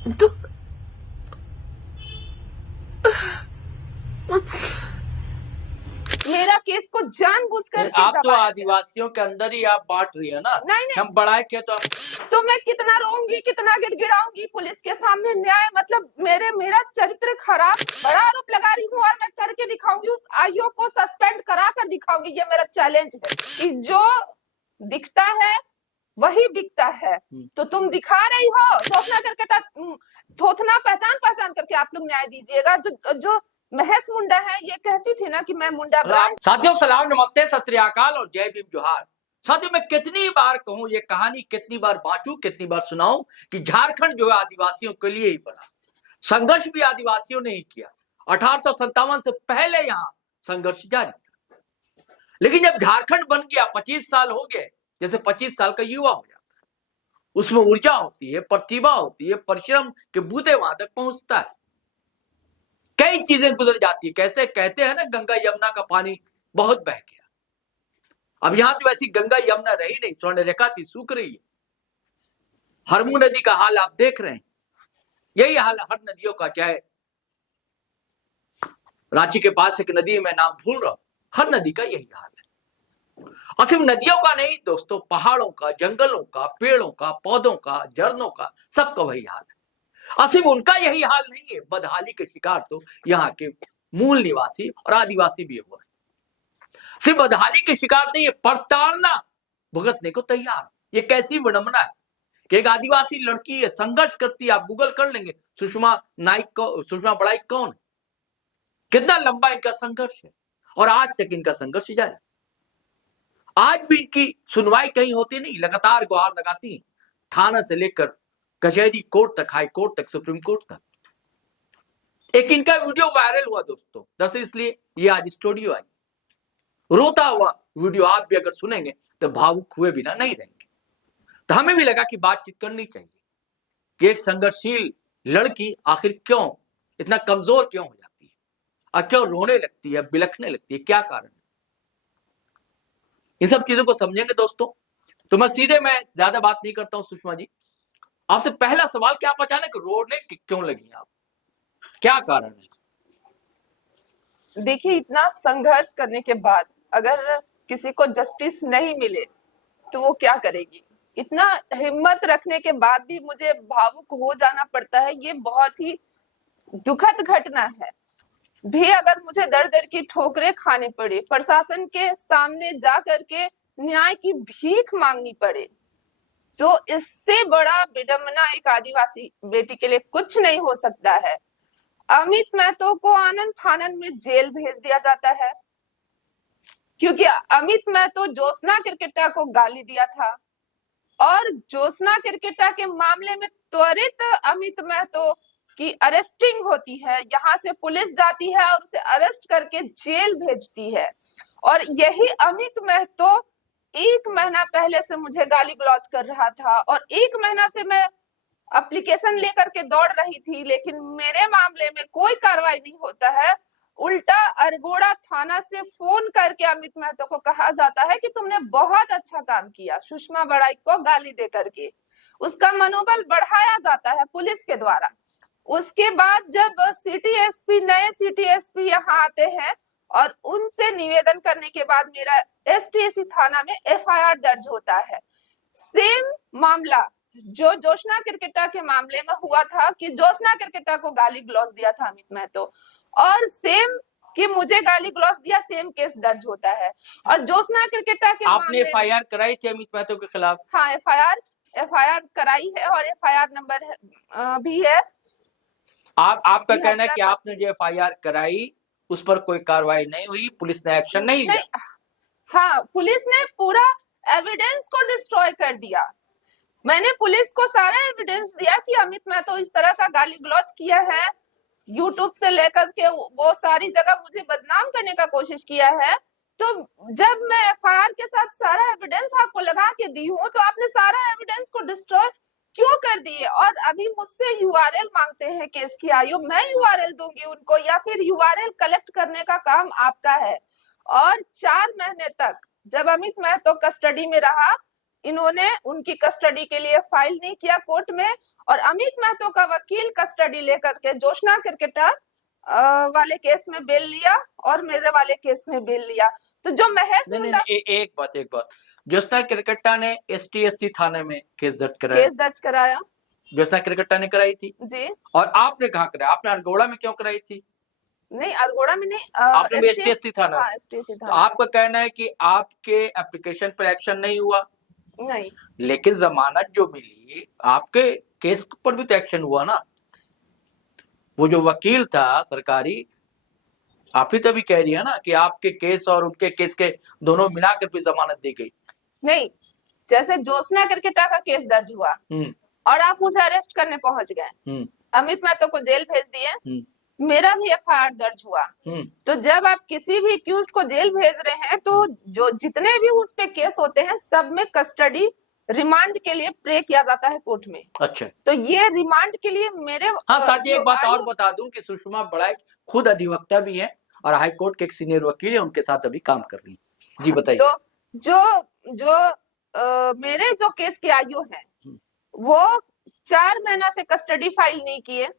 तो मेरा केस को जानबूझ करके आप तो दबाया गया। आदिवासियों के अंदर ही आप बांट रही है ना। नहीं नहीं, हम बढ़ाए के तो मैं कितना रोऊंगी, कितना गिड़गिड़ाऊंगी पुलिस के सामने। न्याय मतलब मेरा चरित्र खराब, बड़ा आरोप लगा रही हूँ और मैं करके दिखाऊंगी, उस आईओ को सस्पेंड करा कर दिखाऊंगी। ये मेरा चैलेंज है कि जो दिखता है वही बिकता है। तो तुम दिखा रही हो थोथना करके, थोथना पहचान पहचान करके आप लोग न्याय दीजिएगा। जो महेश मुंडा है, ये कहती थी ना कि मैं मुंडा ब्रांड। साथियों सलाम, नमस्ते, सत श्री अकाल और जय भीम जोहार। साथियों मैं कितनी बार कहूं, ये कहानी कितनी बार बांचूं, कितनी बार सुनाऊं कि झारखंड जो है आदिवासियों के लिए ही बना। संघर्ष भी आदिवासियों ने ही किया। 1857 से पहले यहाँ संघर्ष जारी था, लेकिन जब झारखंड बन गया 25 साल हो गए, जैसे 25 साल का युवा हो जाता है, उसमें ऊर्जा होती है, प्रतिभा होती है, परिश्रम के बूते वहां तक पहुंचता है, कई चीजें गुजर जाती है। कैसे कहते हैं ना, गंगा यमुना का पानी बहुत बह गया। अब यहां तो ऐसी गंगा यमुना रही नहीं, स्वर्ण रेखा थी, सूख रही है। हरमू नदी का हाल आप देख रहे हैं, यही हाल हर नदियों का, चाहे रांची के पास एक नदी है, मैं नाम भूल रहा हूं, हर नदी का यही हाल है। और सिर्फ नदियों का नहीं दोस्तों, पहाड़ों का, जंगलों का, पेड़ों का, पौधों का, झरनों का, सबका वही हाल है। और सिर्फ उनका यही हाल नहीं है, बदहाली के शिकार तो यहाँ के मूल निवासी और आदिवासी भी हुए। सिर्फ बदहाली के शिकार नहीं है, प्रताड़ना भुगतने को तैयार। ये कैसी विडंबना है कि एक आदिवासी लड़की है, संघर्ष करती है। आप गूगल कर लेंगे सुषमा नाइक को, सुषमा बड़ाइक कौन है, कितना लंबा इनका संघर्ष है, और आज तक इनका संघर्ष जारी। आज भी इनकी सुनवाई कहीं होती नहीं, लगातार गुहार लगाती है, थाना से लेकर कचहरी कोर्ट तक, हाई कोर्ट तक, सुप्रीम कोर्ट तक। एक इनका वीडियो वायरल हुआ दोस्तों, दरअसल इसलिए ये आज स्टूडियो आई। रोता हुआ वीडियो आप भी अगर सुनेंगे तो भावुक हुए बिना नहीं रहेंगे। तो हमें भी लगा कि बातचीत करनी चाहिए कि एक संघर्षशील लड़की आखिर क्यों इतना कमजोर क्यों हो जाती है, और क्यों रोने लगती है, बिलखने लगती है, क्या कारण है। इन सब चीजों को समझेंगे दोस्तों। तो मैं ज्यादा बात नहीं करता हूं। सुषमा जी, आपसे पहला सवाल कि आप अचानक रोने क्यों लगी, आप क्या कारण है? देखिए, इतना संघर्ष करने के बाद अगर किसी को जस्टिस नहीं मिले तो वो क्या करेगी। इतना हिम्मत रखने के बाद भी मुझे भावुक हो जाना पड़ता है, ये बहुत ही दुखद घटना है। भी अगर मुझे दर दर की ठोकरें खानी पड़े, प्रशासन के सामने जा करके न्याय की भीख मांगनी पड़े, तो इससे बड़ा विडंबना एक आदिवासी बेटी के लिए कुछ नहीं हो सकता है। अमित महतो को आनंद फानन में जेल भेज दिया जाता है क्योंकि अमित महतो ज्योत्सना केरकेट्टा को गाली दिया था, और ज्योत्सना केरकेट्टा के मामले में त्वरित अमित महतो की अरेस्टिंग होती है। यहाँ से पुलिस जाती है और उसे अरेस्ट करके जेल भेजती है। और यही अमित महतो 1 महीना पहले से मुझे गाली गलौज कर रहा था, और 1 महीना से मैं एप्लीकेशन लेकर के दौड़ रही थी, लेकिन मेरे मामले में कोई कार्रवाई नहीं होता है। उल्टा अरगोड़ा थाना से फोन करके अमित महतो को कहा जाता है कि तुमने बहुत अच्छा काम किया, सुषमा बड़ाइक को गाली दे करके उसका मनोबल बढ़ाया जाता है पुलिस के द्वारा। उसके बाद जब नए सिटी एसपी यहाँ आते हैं और उनसे निवेदन करने के बाद मेरा एसटीएसी थाना में एफआईआर दर्ज होता है। सेम मामला जो ज्योत्सना केरकेट्टा के मामले में हुआ था कि ज्योत्सना केरकेट्टा को गाली गलौज दिया था अमित महतो, और सेम कि मुझे गाली गलौज दिया, सेम केस दर्ज होता है। और ज्योत्सना केरकेट्टा के आपने एफआईआर कराई थी अमित महतो के खिलाफ? हाँ, एफआईआर कराई है, और एफआईआर नंबर भी है। आपका कहना है कि आपने जो एफआईआर कराई उस पर कोई कार्रवाई नहीं हुई, पुलिस ने एक्शन नहीं लिया? हाँ, पुलिस ने पूरा एविडेंस को डिस्ट्रॉय कर दिया। मैंने पुलिस को सारा एविडेंस दिया कि अमित महतो इस तरह का गाली गलौज किया है, यूट्यूब से लेकर के वो सारी जगह मुझे बदनाम करने का कोशिश किया है। तो जब मैं एफआईआर के साथ सारा एविडेंस आपको लगा के दी हूँ, तो आपने सारा एविडेंस को डिस्ट्रॉय क्यों कर दिए? और अभी मुझसे यूआरएल मांगते हैं केस की आयु। मैं यूआरएल दूंगी उनको, या फिर यूआरएल कलेक्ट करने का काम आपका है। और 4 महीने तक जब अमित महतो कस्टडी में रहा, इन्होंने उनकी कस्टडी के लिए फाइल नहीं किया कोर्ट में, और अमित महतो का वकील कस्टडी लेकर के जोशना क्रिकेटर वाले केस में बेल लिया और मेरे वाले केस में बेल लिया। तो जो महेश नहीं मुंडा एक बात ज्योत्सना क्रिकेटा ने ST/SC थाने में केस दर्ज कराया। ज्योत्सना क्रिकेटा ने कराई थी जी। और आपने कहाँ कराया? आपने अरगोड़ा में क्यों कराई थी? नहीं, अरगोड़ा में नहीं, आपने ST/SC थाना। हाँ, ST/SC तो थाना। आपका कहना है कि आपके एप्लीकेशन पर एक्शन नहीं हुआ? नहीं, लेकिन जमानत जो मिली आपके केस पर भी तो एक्शन हुआ ना। वो जो वकील था सरकारी, आप ही तभी कह रही है ना कि आपके केस और उनके केस के दोनों मिलाकर भी जमानत दी गई। नहीं, जैसे जोशना क्रिकेटा का केस दर्ज हुआ और आप उसे अरेस्ट करने पहुंच गए, अमित महतो को जेल भेज दिए, मेरा भी FIR दर्ज हुआ। तो जब आप किसी भी एक्यूज्ड को जेल भेज रहे हैं तो जो जितने भी उस पे केस होते हैं सब में कस्टडी रिमांड के लिए प्रे किया जाता है कोर्ट में। अच्छा, तो ये रिमांड के लिए मेरे साथ ही एक बात और बता दूं कि सुषमा बड़ाई खुद अधिवक्ता भी है और हाई कोर्ट के एक सीनियर वकील है, उनके साथ अभी काम कर रही है। जी बताइए। तो जो मेरे जो केस के आयु है वो 4 महीना से कस्टडी फाइल नहीं किए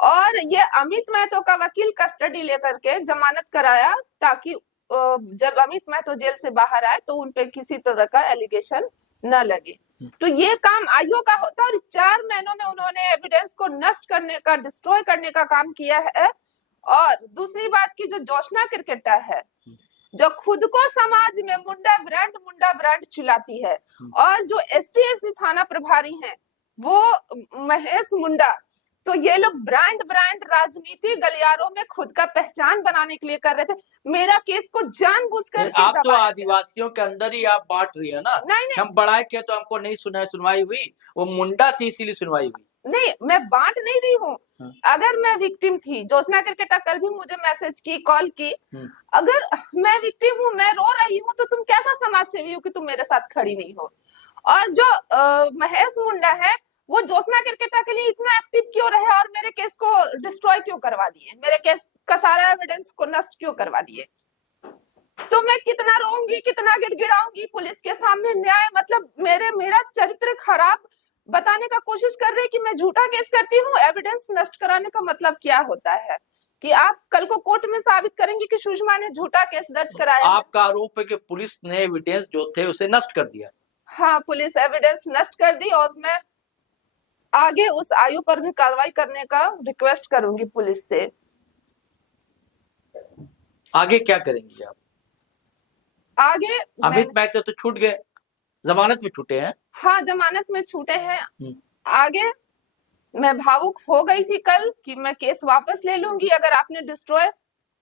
और ये अमित महतो का वकील कस्टडी लेकर के जमानत कराया ताकि जब अमित महतो जेल से बाहर आए तो उनपे किसी तरह का एलिगेशन न लगे। तो ये काम आयोग का होता है और 4 महीनों में उन्होंने एविडेंस को नष्ट करने का, डिस्ट्रॉय करने का काम किया है। और दूसरी बात की जो जोशना क्रिकेटा है जो खुद को समाज में मुंडा ब्रांड चिल्लाती है और जो ST/SC थाना प्रभारी हैं वो महेश मुंडा, तो ये लोग ब्रांड राजनीति गलियारों में खुद का पहचान बनाने के लिए कर रहे थे। मेरा केस को जानबूझकर आप तो आदिवासियों के अंदर ही आप बांट रही है ना। नहीं, हम बढ़ाए के तो हमको नहीं सुनवाई हुई, वो मुंडा थी इसीलिए सुनवाई हुई। नहीं, मैं बांट नहीं रही हूँ। अगर मैं विक्टिम थी, जोशना क्रिकेटा कल भी मुझे मैसेज की, कॉल की, अगर मैं विक्टिम हूँ, मैं रो रही हूँ, तो तुम कैसा समाज सेवी हो कि तुम मेरे साथ खड़ी नहीं हो। और जो महेश मुंडा है वो जोशना क्रिकेटा के लिए इतना एक्टिव क्यों रहे और मेरे केस को डिस्ट्रॉय क्यों करवा दिए, मेरे केस का सारा एविडेंस को नष्ट क्यों करवा दिए। तो मैं कितना रोऊंगी, कितना गिड़गिड़ाऊंगी पुलिस के सामने। न्याय मतलब मेरा चरित्र खराब बताने का कोशिश कर रहे हैं कि मैं झूठा केस करती हूँ। एविडेंस नष्ट कराने का मतलब क्या होता है कि आप कल को कोर्ट में साबित करेंगे कि सुषमा ने झूठा केस दर्ज कराया। आपका आरोप है कि पुलिस ने एविडेंस जो थे उसे नष्ट कर दिया। हाँ, पुलिस एविडेंस नष्ट कर दी और मैं आगे उस आयु पर भी कार्रवाई करने का रिक्वेस्ट करूंगी पुलिस से। आगे क्या करेंगी आप? आगे अमित महतो तो छूट गए, जमानत में छूटे हैं। हाँ, जमानत में छूटे हैं। आगे मैं भावुक हो गई थी कल कि मैं केस वापस ले लूंगी अगर आपने डिस्ट्रॉय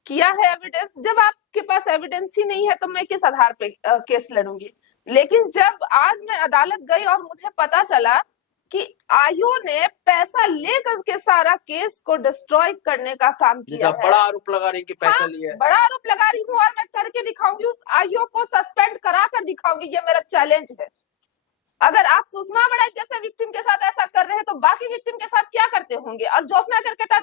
किया है एविडेंस। जब आपके पास एविडेंस ही नहीं है तो मैं किस आधार पे केस लड़ूंगी। लेकिन जब आज मैं अदालत गई और मुझे पता चला कि आयु ने पैसा लेकर के सारा केस को डिस्ट्रॉय करने का काम किया है। बड़ा आरोप लगा रही कि पैसा लिया है। बड़ा आरोप लगा रही हूँ और मैं करके दिखाऊंगी, उस आयु को सस्पेंड करा कर दिखाऊंगी। ये मेरा चैलेंज है। अगर आप सुषमा बड़ाई जैसे विक्टिम के साथ ऐसा कर रहे हैं तो बाकी विक्टिम के साथ क्या करते होंगे। और जोशना क्रिकेटा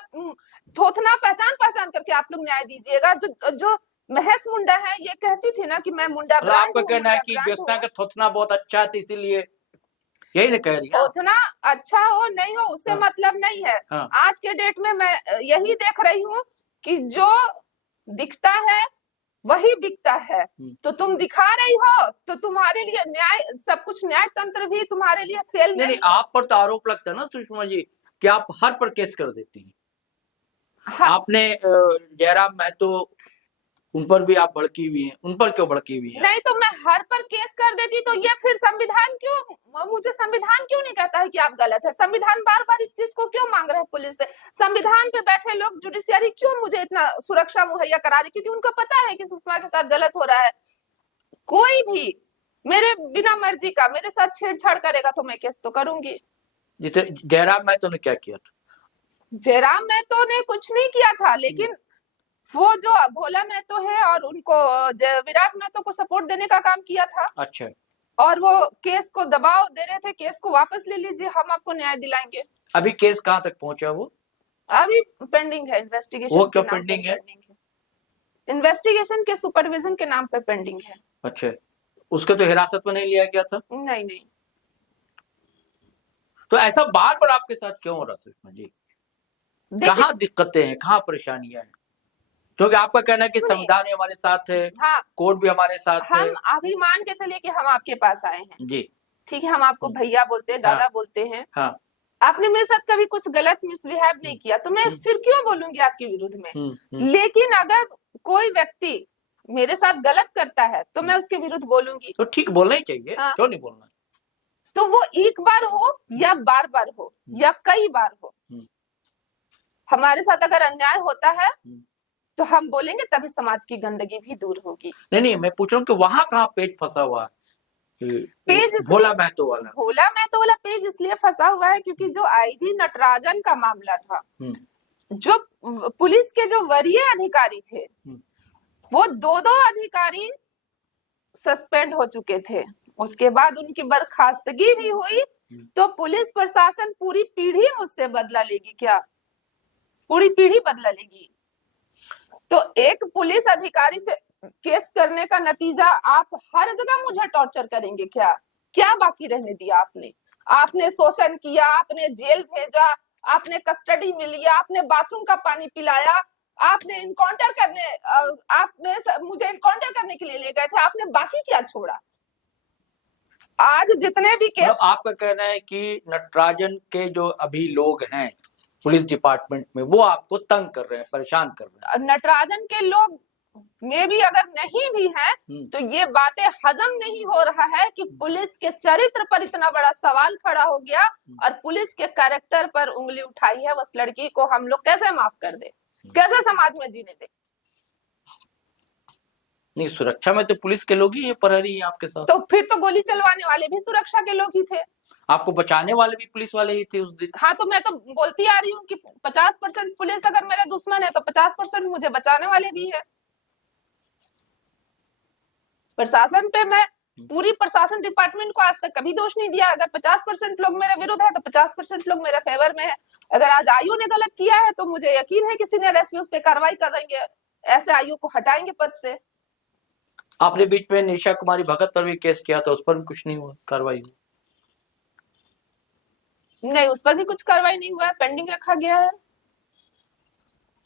थोथना पहचान करके आप लोग न्याय दीजिएगा। जो महेश मुंडा है ये कहती थी ना कि मैं मुंडा ब्रांड हूं। आपका कहना है कि जोशना का थोथना बहुत अच्छा है इसीलिए यही ना कह रही है। उतना अच्छा हो नहीं हो उससे मतलब नहीं है। आज के डेट में मैं यही देख रही हूँ कि जो दिखता है वही बिकता है। तो तुम दिखा रही हो तो तुम्हारे लिए न्याय, सब कुछ न्याय तंत्र भी तुम्हारे लिए फेल नहीं। आप पर तो आरोप लगता है ना सुषमा जी कि आप हर पर केस कर देती हैं। हाँ। आपने जयराम महतो उन पर भी आप भड़की हुई हैं, उन पर क्यों भड़की हुई हैं? नहीं तो मैं हर पर केस कर देती तो ये फिर संविधान क्यों, मुझे संविधान क्यों नहीं कहता है कि आप गलत है। संविधान बार बार इस चीज को क्यों मांग रहे हैं पुलिस से। संविधान पे बैठे लोग जुडिशियरी क्यों मुझे इतना सुरक्षा मुहैया करा रही, क्योंकि उनको पता है कि सुषमा के साथ गलत हो रहा है। कोई भी मेरे बिना मर्जी का मेरे साथ छेड़छाड़ करेगा तो मैं केस तो करूंगी। जयराम महतो ने क्या किया था? जयराम महतो ने कुछ नहीं किया था, लेकिन वो जो भोला महतो है और उनको विराट महतो को सपोर्ट देने का काम किया था। अच्छा। और वो केस को दबाव दे रहे थे, केस को वापस ले लीजिए, हम आपको न्याय दिलाएंगे। अभी केस कहाँ तक पहुंचा? वो अभी पेंडिंग है, इन्वेस्टिगेशन। वो क्यों पेंडिंग है? इन्वेस्टिगेशन के सुपरविजन के नाम पे पेंडिंग है। अच्छा, उसको तो हिरासत में नहीं लिया गया था? नहीं। तो ऐसा बार बार आपके साथ क्यों हो रहा सुषमा जी? देखिए, कहाँ दिक्कतें हैं, कहाँ परेशानियां हैं? क्योंकि आपका कहना है कि सुनिए, संविधान भी हमारे साथ है, हाँ, कोर्ट भी हमारे साथ है। हम अभी मान के चलिए कि हम आपके पास आए हैं, जी। ठीक है, हम आपको भैया बोलते हैं, दादा हाँ। बोलते हैं, हाँ। आपने मेरे साथ कभी कुछ गलत मिसबिहेव नहीं किया, तो मैं फिर क्यों बोलूंगी आपके विरुद्ध में? लेकिन अगर कोई व्यक्ति मेरे साथ गलत करता है तो मैं उसके विरुद्ध बोलूंगी। तो ठीक, बोलना ही चाहिए। हाँ। क्यों नहीं बोलना? तो वो एक बार हो या बार बार हो या कई बार हो, हमारे साथ अगर अन्याय होता है तो हम बोलेंगे, तभी समाज की गंदगी भी दूर होगी। नहीं, मैं पूछ रहा हूँ कि वहां कहाँ पेज फंसा हुआ है? पेज भोला महतो वाला। भोला महतो वाला पेज इसलिए फंसा हुआ है क्योंकि जो आईजी नटराजन का मामला था, जो पुलिस के जो वरीय अधिकारी थे, वो दो अधिकारी सस्पेंड हो चुके थे, उसके बाद उनकी बर्खास्तगी भी हुई। तो पुलिस प्रशासन पूरी पीढ़ी मुझसे बदला लेगी क्या? पूरी पीढ़ी बदला लेगी। तो एक पुलिस अधिकारी से केस करने का नतीजा आप हर जगह मुझे टॉर्चर करेंगे क्या? क्या बाकी रहने दिया आपने? आपने शोषण किया, आपने जेल भेजा, आपने कस्टडी में लिया, आपने बाथरूम का पानी पिलाया, आपने इनकाउंटर करने, आपने मुझे इनकाउंटर करने के लिए ले गए थे, आपने बाकी क्या छोड़ा? आज जितने भी केस, आपका कहना है कि नटराजन के जो अभी लोग हैं पुलिस डिपार्टमेंट में, वो आपको तंग कर रहे हैं, परेशान कर रहे हैं। नटराजन के लोग में भी अगर नहीं भी है तो ये बातें हजम नहीं हो रहा है कि पुलिस के चरित्र पर इतना बड़ा सवाल खड़ा हो गया और पुलिस के कैरेक्टर पर उंगली उठाई है। उस लड़की को हम लोग कैसे माफ कर दे? कैसे समाज में जीने दे? नहीं, सुरक्षा में तो पुलिस के लोग ही ये प्रहरी हैं आपके साथ। तो फिर तो गोली चलवाने वाले भी सुरक्षा के लोग ही थे, आपको बचाने वाले भी पुलिस वाले ही थे उस दिन। हाँ, तो मैं तो बोलती आ रही हूँ कि 50% पुलिस अगर मेरे दुश्मन है तो 50% मुझे बचाने वाले भी है। प्रशासन पे मैं पूरी प्रशासन डिपार्टमेंट को आज तक कभी दोष नहीं दिया। अगर 50% लोग मेरे विरुद्ध है तो 50% लोग मेरे फेवर में है। अगर आज आयु ने गलत किया है तो मुझे यकीन है कि सीनियर एसपी उस पर कार्रवाई करेंगे, ऐसे आयु को हटाएंगे पद से। आपने बीच में निशा कुमारी भगत पर भी केस किया था, उस पर भी कुछ नहीं हुआ, कार्रवाई हुई? नहीं, उस पर भी कुछ कार्रवाई नहीं हुआ है, पेंडिंग रखा गया है।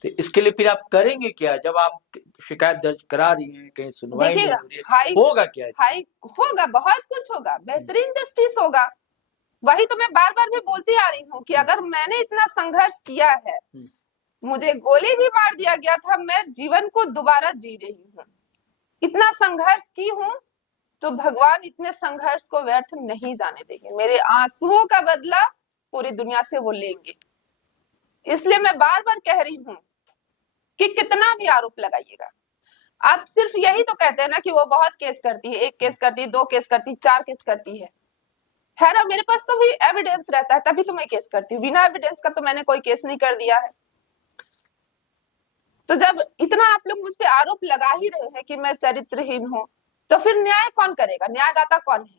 तो इसके लिए फिर आप करेंगे क्या? जब आप शिकायत दर्ज करा रही हैं, कहीं सुनवाई नहीं हो रही है, होगा क्या? होगा, बहुत कुछ होगा, बेहतरीन जस्टिस होगा। वही तो मैं बार बार भी बोलती आ रही हूँ कि अगर मैंने इतना संघर्ष किया है, मुझे गोली भी मार दिया गया था, मैं जीवन को दोबारा जी रही हूँ, इतना संघर्ष की हूँ, तो भगवान इतने संघर्ष को व्यर्थ नहीं जाने देंगे। मेरे आंसुओं का बदला पूरी दुनिया से वो लेंगे। इसलिए मैं बार बार कह रही हूँ कि कितना भी आरोप लगाइएगा, आप सिर्फ यही तो कहते हैं ना कि वो बहुत केस करती है, 1 केस करती है, 2 केस करती है, 4 केस करती है ना? मेरे पास तो भी एविडेंस रहता है, तभी तो मैं केस करती हूँ। बिना एविडेंस का तो मैंने कोई केस नहीं कर दिया है। तो जब इतना आप लोग मुझ पे आरोप लगा ही रहे हैं कि मैं चरित्रहीन हूँ, तो फिर न्याय कौन करेगा? न्यायदाता कौन है?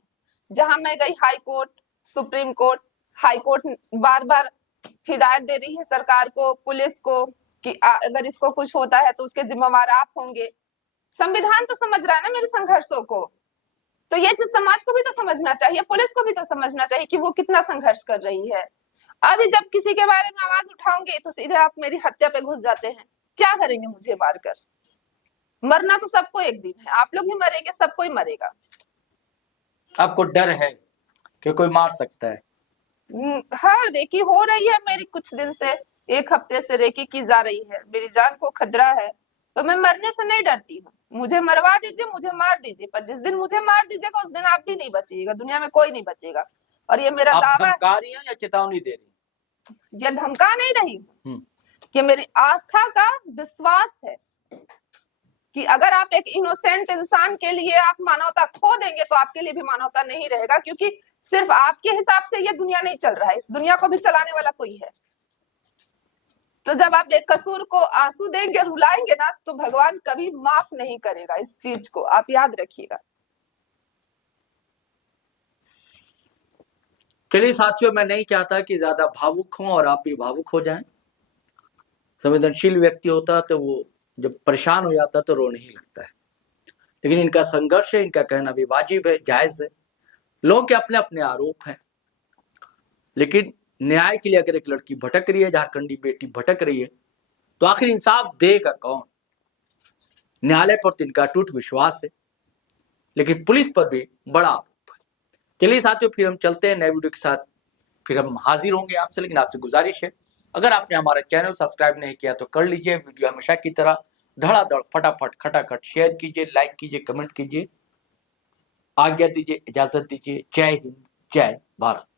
जहां मैं गई high court, supreme court, high court बार बार हिदायत दे रही है सरकार को, पुलिस को कि अगर इसको कुछ होता है तो उसके जिम्मेवार आप होंगे। संविधान तो समझ रहा है ना मेरे संघर्षों को, तो ये चीज समाज को भी तो समझना चाहिए, पुलिस को भी तो समझना चाहिए कि वो कितना संघर्ष कर रही है। अभी जब किसी के बारे में आवाज उठाओगे तो सीधे आप मेरी हत्या पे घुस जाते हैं। क्या करेंगे मुझे मारकर? मरना तो सबको एक दिन है, आप लोग भी मरेंगे, सबको ही मरेगा। आपको डर है कि कोई मार सकता है? हाँ, रेकी हो रही है मेरी कुछ दिन से, 1 हफ्ते से रेकी की जा रही है, मेरी जान को खतरा है, तो मैं मरने से नहीं डरती हूँ। मुझे मरवा दीजिए, मुझे मार दीजिए, पर जिस दिन मुझे मार दीजिएगा उस दिन आप भी नहीं बचिएगा, दुनिया में कोई नहीं बचेगा। और ये मेरा दावा है। धमका रही हैं या चेतावनी दे रही हैं? ये धमका नहीं रही हूँ, ये मेरी आस्था का विश्वास है कि अगर आप एक इनोसेंट इंसान के लिए आप मानवता खो देंगे तो आपके लिए भी मानवता नहीं रहेगा, क्योंकि सिर्फ आपके हिसाब से ये दुनिया नहीं चल रहा है, इस दुनिया को भी चलाने वाला कोई है। तो जब आप बेकसूर को आंसू देंगे, रुलाएंगे ना, तो भगवान कभी माफ नहीं करेगा। इस चीज को आप याद रखिएगा। चलिए साथियों, मैं नहीं चाहता कि ज्यादा भावुक हों और आप भी भावुक हो जाएं। संवेदनशील व्यक्ति होता तो वो जब परेशान हो जाता तो रोने ही लगता है, लेकिन इनका संघर्ष है, इनका कहना भी वाजिब है, जायज है। लोगों के अपने अपने आरोप हैं। लेकिन न्याय के लिए अगर एक लड़की भटक रही है, झारखंडी बेटी भटक रही है, तो आखिर इंसाफ देगा कौन? न्यायालय पर तो इनका अटूट विश्वास है, लेकिन पुलिस पर भी बड़ा आरोप है। चलिए साथियों, फिर हम चलते हैं नए वीडियो के साथ, फिर हम हाजिर होंगे आपसे। लेकिन आपसे गुजारिश है, अगर आपने हमारा चैनल सब्सक्राइब नहीं किया तो कर लीजिए। वीडियो हमेशा की तरह धड़ाधड़ फटाफट खटाखट शेयर कीजिए, लाइक कीजिए, कमेंट कीजिए। आज्ञा दीजिए, इजाजत दीजिए। जय हिंद, जय भारत।